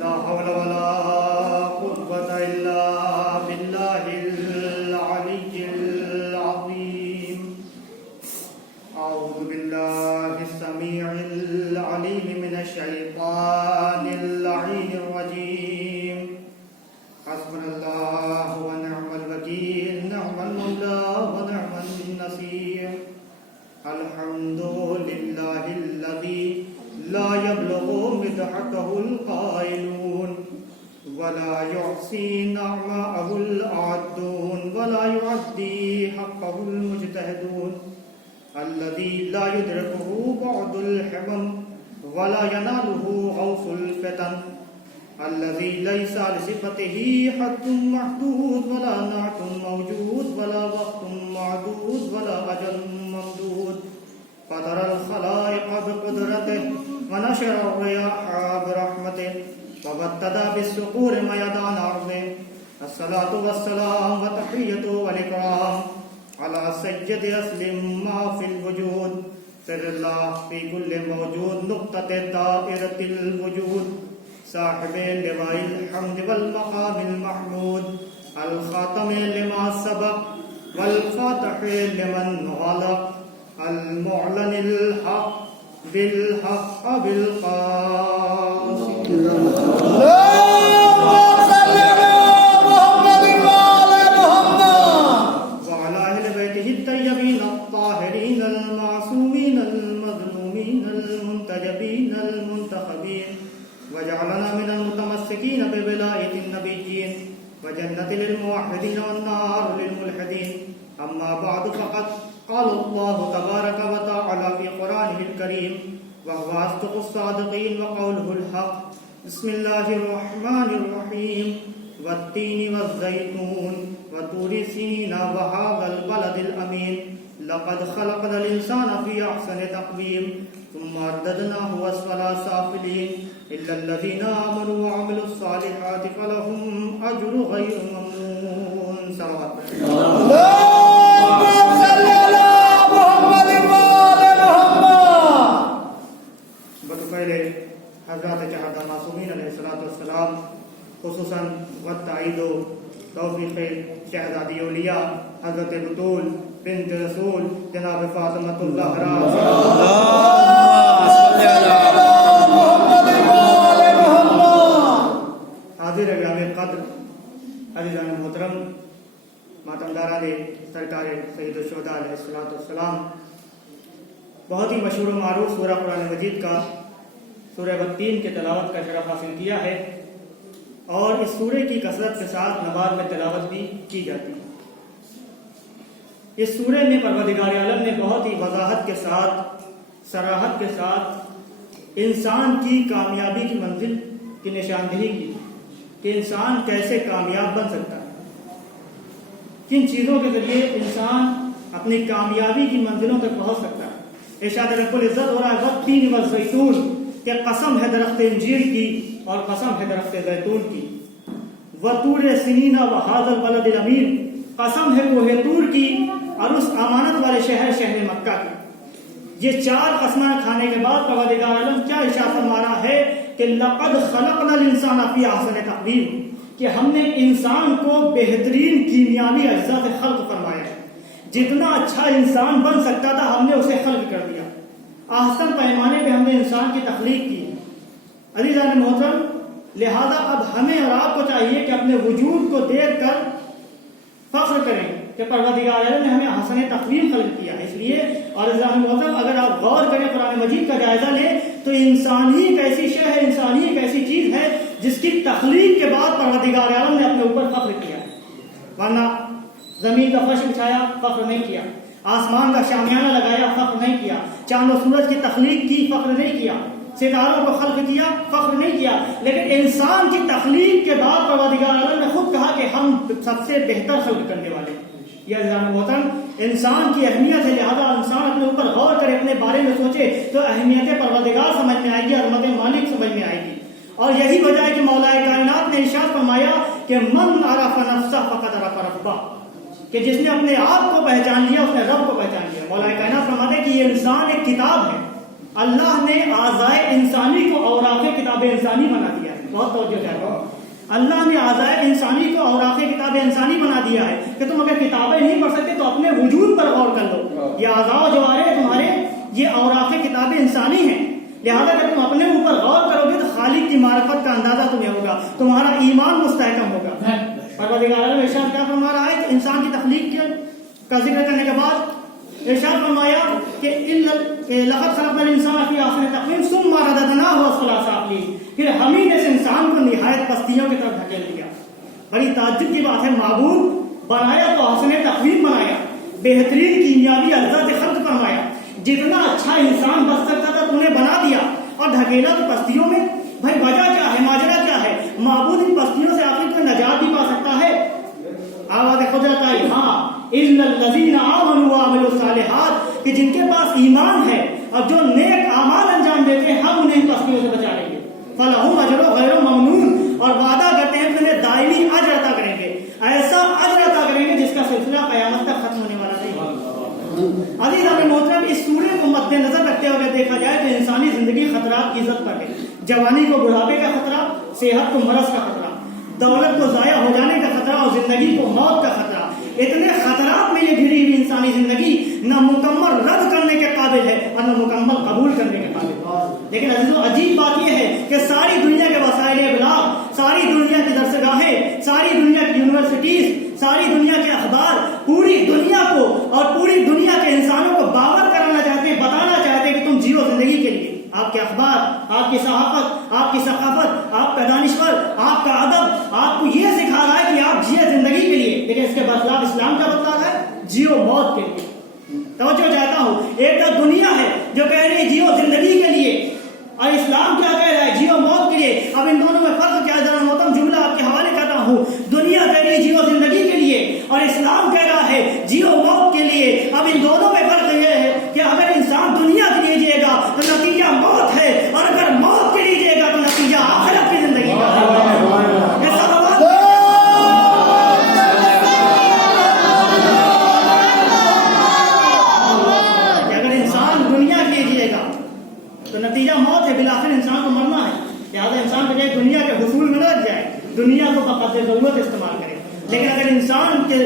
لا حول ولا قوة إلا بالله العلي العظيم. أعوذ بالله السميع العليم من الشيطان اللعين الرجيم. حسبنا الله ونعم الوكيل، نعم المولى ونعم النصير. الحمد لله الذي لا يبلغ مدحته القائلون ولا يحصي نعماءه العادون ولا يعدي حقه المجتهدون. الذي لا يدركه بعد الحمم ولا يناله غوث الفتن. الذي ليس لصفته حد محدود ولا نعت موجود ولا وقت معدود ولا أجل ممدود. فطر الخلائق بقدرته ونشر الرياح برحمته وبتد بالصقور ميدان أرضه. الصلاة والسلام وتحية والإكرام على سيد أصل ما في الوجود، سر الله في كل موجود، نقطة دائرة الوجود، صاحب لواء الحمد والمقام المحمود، الخاتم لما سبق والفاتح لمن غلق، المعلن الحق بالحق بالقاسم. وعلى أهل بيته الطيبين الطاهرين المعصومين المظلومين المنتجبين المنتخبين. وجعلنا من المتمسكين بولاية النبيين وجنة للموحدين والنار للملحدين. أما بعد فقد قال الله تبارك وتعالى في قرآنه الكريم وهو أصدق الصادقين وقوله الحق. بسم الله الرحمن الرحيم. والتين والزيتون وطور سينين وهذا البلد الأمين. لقد خلقنا الإنسان في أحسن تقويم ثم رددناه أسفل سافلين إلا الذين آمنوا وعملوا الصالحات فلهم أجر غير ممنون. صلوات حضرات جہاد معصومین علیہ السلام، خصوصاً والتعید و توفیق شہزادی اولیاء حضرت بطول بنت رسول جناب فاطمۃ الزہرا حاضر اگرام قدر عزیزان محترم، ماتمداران سرکار سید الشہداء علیہ السلام، بہت ہی مشہور و معروف سورہ قرآن مجید کا سورہ والتین کے تلاوت کا شرف حاصل کیا ہے، اور اس سورے کی کثرت کے ساتھ نماز میں تلاوت بھی کی جاتی ہے۔ اس سورے میں پروردگار عالم نے بہت ہی وضاحت کے ساتھ، صراحت کے ساتھ انسان کی کامیابی کی منزل کی نشاندہی کی کہ انسان کیسے کامیاب بن سکتا ہے، کن چیزوں کے ذریعے انسان اپنی کامیابی کی منزلوں تک پہنچ سکتا ہے۔ ارشاد رب العزت ہو رہا ہے والتین والزیتون، کہ قسم ہے درخت انجیر کی اور قسم ہے درخت زیتون کی، وطور سنین وہذا البلد الامین، قسم ہے کوہ طور کی اور اس امانت والے شہر مکہ کی۔ یہ چار قسمیں کھانے کے بعد پروردگار عالم کیا ارشاد فرما رہا ہے کہ لقد خلقنا الانسان فی احسن تقویم، کہ ہم نے انسان کو بہترین کیمیاوی اجزاء سے خلق فرمایا ہے۔ جتنا اچھا انسان بن سکتا تھا ہم نے اسے خلق کر دیا، احسن پیمانے پہ ہم نے انسان کی تخلیق کی۔ عزیزان محترم، لہذا اب ہمیں اور آپ کو چاہیے کہ اپنے وجود کو دیکھ کر فخر کریں کہ پروردگار عالم نے ہمیں احسن تقویم خلق کیا ہے۔ اس لیے اور عزیزان محترم، اگر آپ غور کریں قرآن مجید کا جائزہ لیں تو انسان ہی ایک ایسی شے ہے، انسان ہی ایک ایسی چیز ہے جس کی تخلیق کے بعد پروردگار عالم نے اپنے اوپر فخر کیا ہے، ورنہ زمین کا فرش بچھایا فخر نہیں کیا، آسمان کا شامیانہ لگایا فخر نہیں کیا، چاند و سورج کی تخلیق کی فخر نہیں کیا، ستاروں کو خلق کیا فخر نہیں کیا، لیکن انسان کی تخلیق کے بعد پروردگار عالم نے خود کہا کہ ہم سب سے بہتر خلق کرنے والے ہیں۔ یہ عزیزان محترم انسان کی اہمیت ہے، لہذا انسان اپنے اوپر غور کرے، اپنے بارے میں سوچے تو اہمیت پروردگار سمجھ میں آئے گی، عظمت مالک سمجھ میں آئے گی۔ اور یہی وجہ ہے کہ مولا کائنات نے ارشاد فرمایا کہ من عرف نفسہ فقد عرف ربہ، کہ جس نے اپنے آپ کو پہچان لیا اس نے رب کو پہچان لیا۔ مولا کائنات فرماتے ہیں کہ یہ انسان ایک کتاب ہے، اللہ نے اعضائے انسانی کو اوراق کتاب انسانی بنا دیا ہے. بہت توجہ چاہتا ہوں. اللہ نے اعضائے انسانی کو اوراق کتاب انسانی بنا دیا ہے کہ تم اگر کتابیں نہیں پڑھ سکتے تو اپنے وجود پر غور کر لو. یہ اعضاء و جوارح تمہارے یہ اوراق کتاب انسانی ہیں. لہذا جب تم اپنے اوپر غور کرو گے تو خالق کی معرفت کا اندازہ تمہیں ہوگا, تمہارا ایمان مستحکم ہوگا. پروردگار عالم ارشاد کیا فرما رہا ہے کہ انسان کی تخلیق کا ذکر کرنے کے بعد ارشاد فرمایا کہ لقد خلقنا الانسان فی احسن تقویم ثم رددناہ اسفل سافلین. پھر ہم ہی نے اس انسان کو نہایت پستیوں کی طرف دھکیل دیا. بڑی تعجب کی بات ہے, معبود بنایا تو حسن تقویم بنایا, بہترین کیمیاوی اجزاء سے خلق فرمایا, جتنا اچھا انسان بن سکتا تھا انہیں بنا دیا اور دھکیلا تو پستیوں میں. بھائی وجہ کیا ہے, ماجرا کیا ہے؟ معبود ان پستیوں سے آخر کوئی نجات بھی پا سکتا ہے؟ آواز قدرت آئی, ہاں الا الذین آمنوا وعملوا الصالحات, کہ جن کے پاس ایمان ہے اور جو نیک اعمال انجام دیتے ہیں ہم انہیں پستیوں سے بچا لیں گے. فلہم اجر غیر ممنون, اور وعدہ کرتے ہیں کہ انہیں دائمی اجر عطا کریں گے, ایسا اجر عطا کریں گے جس کا سلسلہ قیامت تک ختم ہونے والا نہیں. عزیزان محترم, اس سورے کو مد نظر رکھتے ہوئے دیکھا جائے تو انسانی زندگی خطرات کی عزت پر ہے. جوانی کو بڑھاپے کا خطرہ, صحت کو مرض کا خطرہ, دولت کو ضائع ہو جانے کا خطرہ اور زندگی کو موت کا خطرہ. اتنے خطرات میں یہ گھری ہوئی انسانی زندگی نہ مکمل رد کرنے کے قابل ہے اور نہ مکمل قبول کرنے کے قابل. لیکن عزیزو عجیب بات یہ ہے کہ ساری دنیا کے وسائل ابلاغ, ساری دنیا کی درسگاہیں, ساری دنیا کی یونیورسٹیز, ساری دنیا کے اخبار پوری دنیا کو اور پوری دنیا کے انسانوں کو باور کرانا چاہتے ہیں, بتانا چاہتے ہیں کہ تم جیو زندگی کے لیے. آپ کے اخبار, آپ کی صحافت, آپ کی ثقافت, آپ کا دانشور, آپ کا ادب آپ کو یہ سکھا رہا ہے کہ آپ جیے زندگی کے لیے, لیکن اس کے برخلاف اسلام کا بتلا رہا ہے جیو موت کے لیے. توجہ چاہتا ہوں, ایک تو دنیا ہے جو کہہ رہی ہے جیو زندگی کے لیے, اور اسلام کیا کہہ رہا ہے جیو موت کے لیے. اب ان دونوں میں فرق کیا ہے ذرا محترم جملہ آپ کے حوالے کرتا ہوں. دنیا کہہ رہی ہے جیو زندگی کے لیے اور اسلام کہہ رہا ہے جیو موت کے لیے. اب ان دونوں میں فرق یہ ہے کہ اگر انسان دنیا کے لیے جیے گا تو نتیجہ موت ہے, اور اگر موت کے لیے جیے گا تو نتیجہ آخرت کی زندگی کا ہے. اگر انسان دنیا کے لیے جیے گا تو نتیجہ موت ہے, بالآخر انسان کو مرنا ہے. لہٰذا انسان کے لیے دنیا کے حصول میں لگ جائے, دنیا کو بقدر ضرورت استعمال کرے. لیکن اگر انسان کے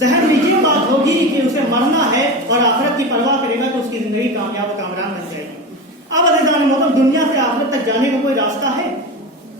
ذہن میں یہ بات ہوگی کہ اسے مرنا ہے اور آخرت کی پرواہ کرے گا تو اس کی زندگی کامیاب و کامران بن جائے گی. اب عزیزان محترم, دنیا سے آخرت تک جانے کا کوئی راستہ ہے؟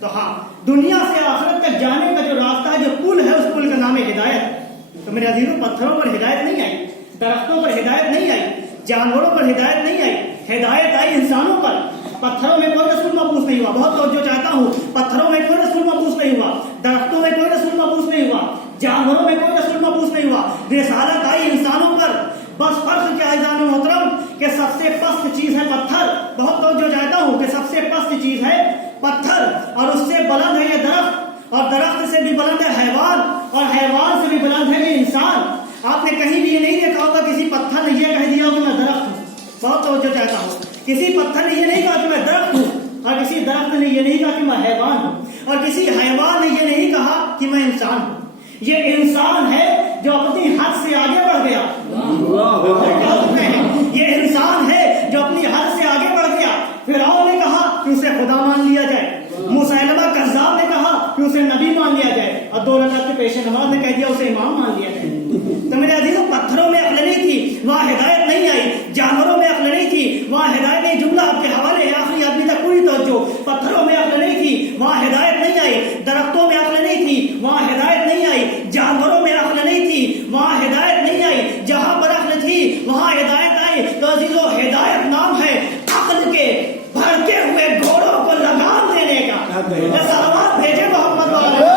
تو ہاں, دنیا سے آخرت تک جانے کا جو راستہ ہے, جو پل ہے, اس پل کا نام ہے ہدایت. تو میرے عزیزوں, پتھروں پر ہدایت نہیں آئی, درختوں پر ہدایت نہیں آئی, جانوروں پر ہدایت نہیں آئی, ہدایت آئی انسانوں پر. پتھروں میں کوئی رسول مبعوث نہیں ہوا, بہت توجہ چاہتا ہوں, پتھروں میں کوئی رسول مبعوث نہیں ہوا, درختوں میں کوئی رسول مبعوث نہیں ہوا, جانوروں میں کوئی رسول مبعوث نہیں ہوا. رسالت آئی انسانوں پر. بس فرق کیا ہے جان محترم کہ سب سے پست چیز ہے پتھر. بہت توجہ چاہتا ہوں کہ سب سے پست چیز ہے پتھر, اور اس سے بلند ہے یہ درخت, اور درخت سے بھی بلند ہے حیوان, اور حیوان سے بھی بلند ہے یہ انسان. آپ نے کہیں بھی یہ نہیں دیکھا ہوگا کسی پتھر نے یہ کہہ دیا کہ میں درخت ہوں. بہت توجہ چاہتا ہوں, کسی پتھر نے یہ نہیں کہا کہ میں درخت ہوں, اور کسی درخت نے یہ نہیں کہا کہ میں حیوان ہوں, اور کسی حیوان نے یہ نہیں کہا کہ میں انسان ہوں. یہ انسان ہے جو اپنی حد سے آگے بڑھ گیا. یہ انسان ہے جو اپنی حد سے آگے بڑھ گیا. فرعون نے کہا کہ اسے خدا مان لیا جائے, مسیلمہ کذاب نے کہا کہ اسے نبی مان لیا جائے, اور 2 رکعت کے پیش نماز نے کہہ دیا اسے امام مان لیا جائے. تو میرے عزیزوں, پتھروں میں عقل نہیں تھی, وہاں ہدایت نہیں آئی. جانوروں میں عقل نہیں تھی, وہاں ہدایت نہیں. جملہ آپ کے حوالے ہے, آخری آدمی تک پوری توجہ. پتھروں میں عقل نہیں تھی, وہاں ہدایت نہیں آئی. درختوں میں عقل نہیں تھی, وہاں ہدایت نہیں آئی. جانوروں میں عقل نہیں تھی, وہاں ہدایت نہیں آئی. جہاں پر عقل تھی وہاں ہدایت آئی. تو عزیزوں, ہدایت نام ہے عقل کے بھڑکے ہوئے گھوڑوں کو لگام دینے کا. سلامات بھیجے محمد والے.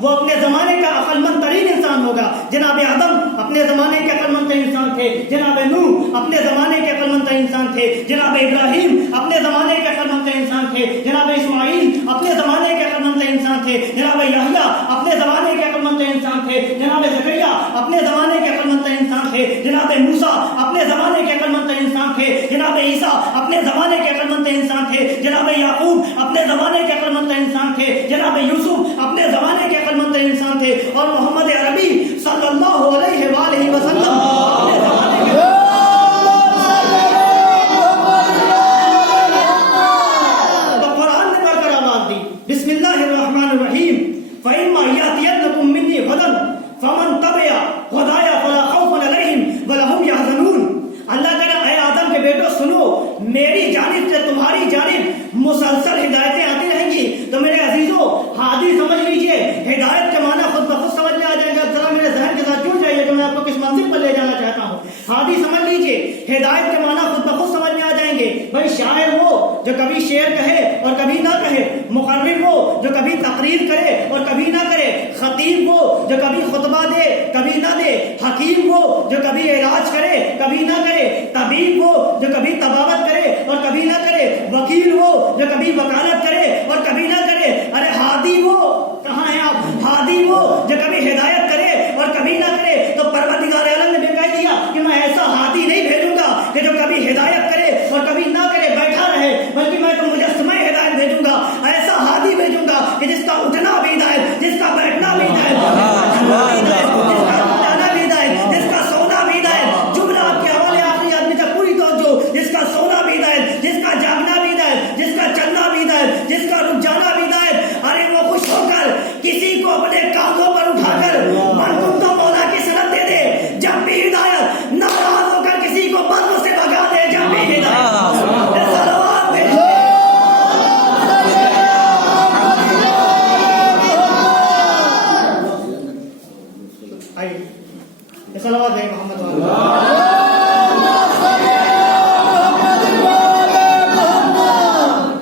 وہ اپنے زمانے کا عقل مند ترین انسان ہوگا. جناب آدم اپنے زمانے کے عقل مند ترین انسان تھے, جناب نوح اپنے زمانے کے عقل مند ترین انسان تھے, جناب ابراہیم اپنے زمانے کے عقل مند ترین انسان تھے, جناب اسماعیل اپنے زمانے کے عقل مند ترین انسان تھے, جناب یحییٰ اپنے زمانے کے عقل مند ترین انسان تھے, جناب زکریا اپنے زمانے کے عقل مند ترین انسان تھے، جناب موسیٰ اپنے زمانے کے عقل مند انسان تھے، جناب عیسیٰ اپنے زمانے کے عقل مند انسان تھے، جناب یعقوب اپنے زمانے کے عقل مند انسان تھے، جناب یوسف اپنے زمانے کے عقل مند انسان تھے، اور محمد عربی صلی اللہ علیہ وآلہ وسلم اپنے زمانے کے تو قرآن نے پڑھ کر آواز دی، بسم اللہ الرحمن الرحیم، فَإِمَّا يَأْتِيَنَّكُم مِّنِّي هُدًى فَمَن تَبِعَ هُدَايَ فَلَا خَوْفٌ عَلَيْهِمْ وَلَا هُمْ يَحْزَنُونَ۔ اللہ کہہ رہا ہے، اے آدم کے بیٹو سنو، میری جانب سے تمہاری جانب مسلسل ہدایتیں آتی رہیں گی۔ تو میرے عزیزوں، ہادی سمجھ لیجئے، ہدایت کے معنی خود بخود سمجھ میں آ جائے گا۔ ذرا میرے ذہن کے ساتھ جڑ جائیے کہ میں آپ کو کس منزل پر لے جانا چاہتا ہوں۔ ہادی سمجھ لیجئے، ہدایت کے معنی خود بخود سمجھ میں آ جائیں گے۔ بھائی شاعر وہ جو کبھی شعر کہے اور کبھی نہ کہے، مقرر وہ جو کبھی تقریر کرے اور کبھی نہ کرے، خطیب وہ جو کبھی خطبہ دے کبھی نہ دے، حکیم وہ جو کبھی علاج کرے کبھی نہ کرے، طبیب وہ جو کبھی طبابت کرے اور کبھی نہ کرے، وکیل وہ جو کبھی وکالت کرے اور کبھی نہ کرے۔ ارے ہادی وہ کہاں ہیں آپ؟ ہادی وہ جو کبھی ہدایت کرے اور کبھی نہ کرے۔ تو پروردگار عالم نے کہہ دیا کہ میں ایسا ہادی نہیں بھیجوں گا کہ جو کبھی ہدایت کرے اور کبھی نہ کرے بیٹھا رہے، بلکہ میں تو مجسمہ ہدایت بھیجوں گا، ایسا ہادی بھیجوں گا کہ جس کا اٹھنا بھی ہدایت، جس کا بیٹھنا بھی ہدایت، جس کا جانا بھی ہدایت، جس کا سونا بھی ہدایت۔ جملہ آپ کے حوالے آخری آدمی کا پوری توجہ، جس کا سونا بھی ہدایت، جس کا جاگنا بھی ہدایت، جس کا چلنا بھی ہدایت، جس کا رک جانا بھی ہدایت۔ ارے وہ خوش ہو کر کسی کو اپنے کاندھوں پر اٹھا کر من تم تو مولا کی سند دے دے جب بھی ہدایت، ناراض ہو کر کسی کو بزم سے بھگا دے جب بھی ہدایت۔ صلوات ہے محمد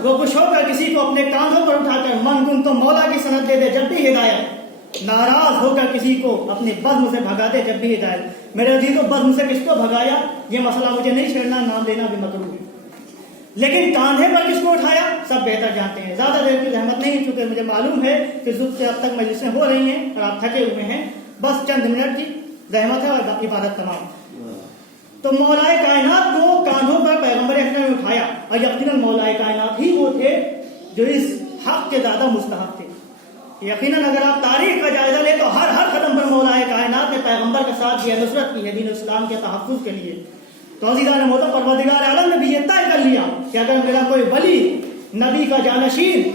وہ خوش ہو کر کسی کو اپنے کاندھوں پر اٹھا کر من کن تو مولا کی سند دے دے جب بھی ہدایت، ناراض ہو کر کسی کو اپنے بزم سے بھگا دے جب بھی ہدایت۔ میرے عزیزوں، بزم سے کس کو بھگایا یہ مسئلہ مجھے نہیں چھیڑنا، نام لینا بھی مکروہ ہے، لیکن کاندھے پر کس کو اٹھایا سب بہتر جانتے ہیں۔ زیادہ دیر کی زحمت نہیں، چونکہ مجھے معلوم ہے کہ صبح سے اب تک مجلسیں ہو رہی ہیں اور آپ تھکے ہوئے ہیں، بس چند منٹ کی زحمت ہے اور عبادت تمام۔ تو مولا کائنات کو کاندھوں پر پیغمبر اکرم نے اٹھایا، اور یقیناً مولا کائنات ہی وہ تھے جو اس حق کے زیادہ مستحق تھے۔ یقیناً اگر آپ تاریخ کا جائزہ لیں تو ہر قدم پر مولا کائنات نے پیغمبر کا ساتھ دیا، نصرت کی ہے دین اسلام کے تحفظ کے لیے۔ تو عزیزان محترم، پروردگار عالم نے بھی یہ طے کر لیا کہ اگر میرا کوئی ولی نبی کا جانشین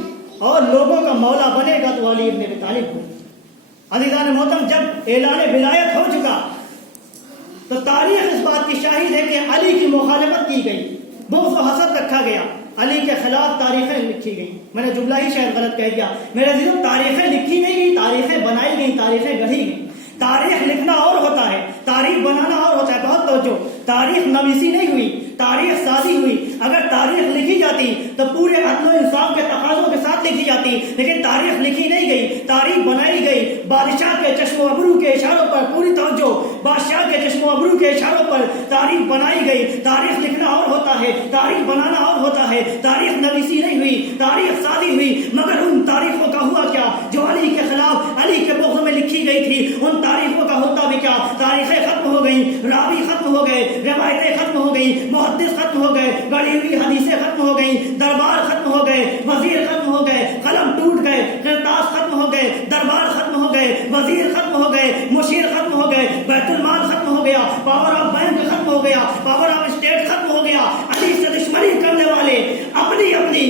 اور لوگوں کا مولا بنے گا تو علی ابن ابی طالب ہو۔ عزیزان محترم، جب اعلان ولایت ہو چکا تو تاریخ اس بات کی شاہد ہے کہ علی کی مخالفت کی گئی، بغض و حسد رکھا گیا، علی کے خلاف تاریخیں لکھی گئی۔ میں نے جملہ ہی شاید غلط کہہ دیا، میرے عزیزوں، تاریخیں لکھی نہیں گئی، تاریخیں بنائی گئی، تاریخیں گڑھی گئی۔ تاریخ لکھنا اور ہوتا ہے، تاریخ بنانا اور ہوتا ہے۔ بہت توجہ، تاریخ نویسی نہیں ہوئی، تاریخ سازی ہوئی۔ اگر تاریخ لکھی جاتی تو پورے عدل و انصاف کے تقاضوں کے ساتھ لکھی جاتی، لیکن تاریخ لکھی نہیں گئی، تاریخ بنائی گئی بادشاہ کے چشم و ابرو کے اشاروں پر۔ پوری توجہ، بادشاہ کے چشم و ابرو کے اشاروں پر تاریخ بنائی گئی۔ تاریخ لکھنا اور ہوتا ہے، تاریخ بنانا اور ہوتا ہے۔ تاریخ نویسی نہیں ہوئی، تاریخ سازی ہوئی۔ مگر ان تاریخوں کا ہوا کیا جو علی کے خلاف، علی کے بغض میں لکھی گئی تھی؟ ان تاریخوں کا ہوتا بھی کیا؟ تاریخیں ختم ہو گئی، راوی ختم ہو گئے، روایتیں ختم ہو گئی، محدث ختم ہو گئے، گڑھی ہوئی حدیثیں ختم ہو گئی، دربار ختم ہو گئے، وزیر ختم ہو گئے، قلم ٹوٹ گئے، کرتاس ختم ہو گئے، دربار ختم ہو گئے، وزیر ختم ہو گئے، مشیر ختم ہو گئے، بیت المال ختم ہو گیا، پاور آف بینک ختم ہو گیا، پاور آف اسٹیٹ ختم ہو گیا۔ علی سے دشمنی کرنے والے اپنی اپنی